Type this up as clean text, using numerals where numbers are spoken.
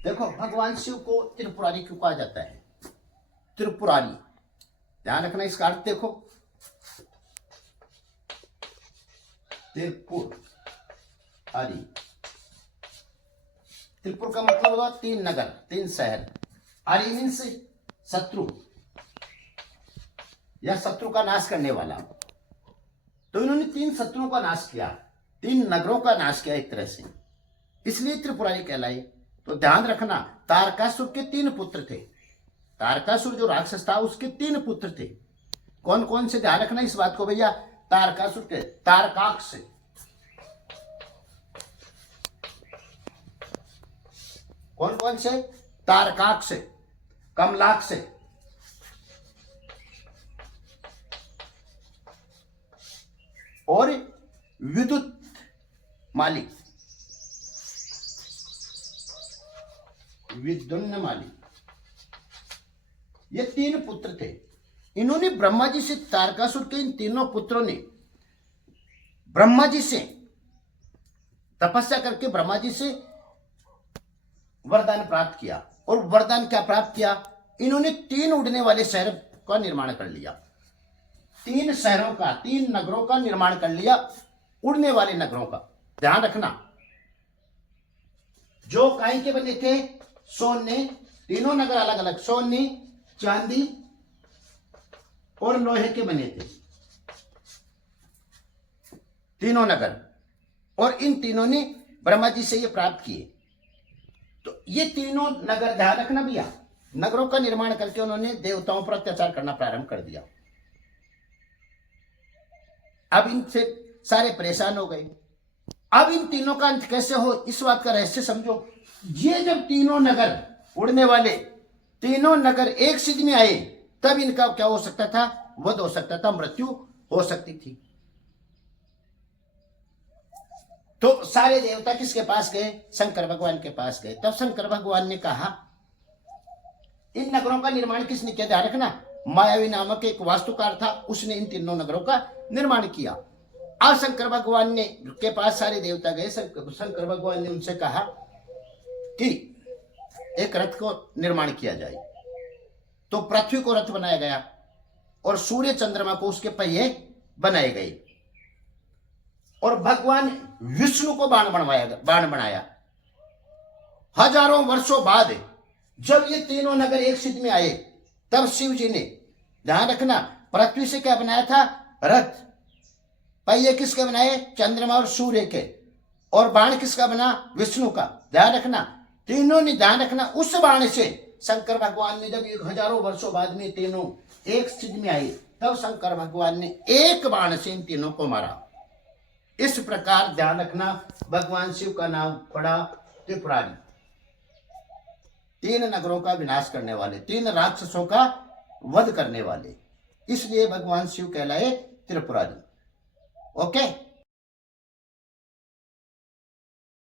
देखो भगवान शिव को त्रिपुरारी क्यों कहा जाता है? त्रिपुरारी, ध्यान रखना इसका अर्थ देखो। त्रिपुरारी, त्रिपुर का मतलब होगा तीन नगर, तीन शहर। आरी मीन्स शत्रु या शत्रु का नाश करने वाला। तो इन्होंने तीन शत्रुओं का नाश किया, तीन नगरों का नाश किया एक तरह से, इसलिए त्रिपुरारी कहलाए। तो ध्यान रखना, तारकासुर के तीन पुत्र थे। तारकासुर जो राक्षस था उसके तीन पुत्र थे। कौन कौन से? ध्यान रखना इस बात को भैया। तारकासुर के तारकाक्ष, कौन कौन से? तारकाक्ष, कमलाक्ष, और विद्युत मालिक, विद्युन्माली, ये तीन पुत्र थे। इन्होंने ब्रह्मा जी से, तारकासुर के इन तीनों पुत्रों ने ब्रह्मा जी से तपस्या करके ब्रह्मा जी से वरदान प्राप्त किया। और वरदान क्या प्राप्त किया? इन्होंने तीन उड़ने वाले शहर का निर्माण कर लिया। तीन शहरों का, तीन नगरों का निर्माण कर लिया, उड़ने वाले नगरों का। ध्यान रखना, जो काई के बने थे? सोने, तीनों नगर अलग अलग, सोने, चांदी और लोहे के बने थे तीनों नगर। और इन तीनों ने ब्रह्मा जी से ये प्राप्त किए। तो ये तीनों नगर, ध्यान रखना भैया, नगरों का निर्माण करके उन्होंने देवताओं पर अत्याचार करना प्रारंभ कर दिया। अब इनसे सारे परेशान हो गए। अब इन तीनों का अंत कैसे हो, इस बात का रहस्य समझो। ये जब तीनों नगर, उड़ने वाले तीनों नगर एक सिद्ध में आए, तब इनका क्या हो सकता था? वध हो सकता था, मृत्यु हो सकती थी। तो सारे देवता किसके पास गए? शंकर भगवान के पास गए। तब शंकर भगवान ने कहा, इन नगरों का निर्माण किसने किया? ध्यान रखना, मायावी नामक एक वास्तुकार था, उसने इन तीनों नगरों का निर्माण किया। अब शंकर भगवान ने के पास सारे देवता गए। शंकर भगवान ने उनसे कहा कि एक रथ को निर्माण किया जाए। तो पृथ्वी को रथ बनाया गया और सूर्य चंद्रमा को उसके पहिए बनाए गए। और भगवान विष्णु को बाण बनाया। हजारों वर्षों बाद जब ये तीनों नगर एक सिद्ध में आए, तब शिव जी ने, ध्यान रखना, पृथ्वी से क्या बनाया था? रथ। पहिए किसके बनाए? चंद्रमा और सूर्य के। और बाण किसका बना? विष्णु का। ध्यान रखना, तीनों ने, ध्यान रखना, उस बाण से शंकर भगवान ने, जब हजारों वर्षों बाद में तीनों एक सिद्ध में आए, तब शंकर भगवान ने एक बाण से इन तीनों को मारा। इस प्रकार ध्यान रखना, भगवान शिव का नाम पड़ा त्रिपुरारी, तीन नगरों का विनाश करने वाले, तीन राक्षसों का वध करने वाले। इसलिए भगवान शिव कहलाए त्रिपुरारी। ओके।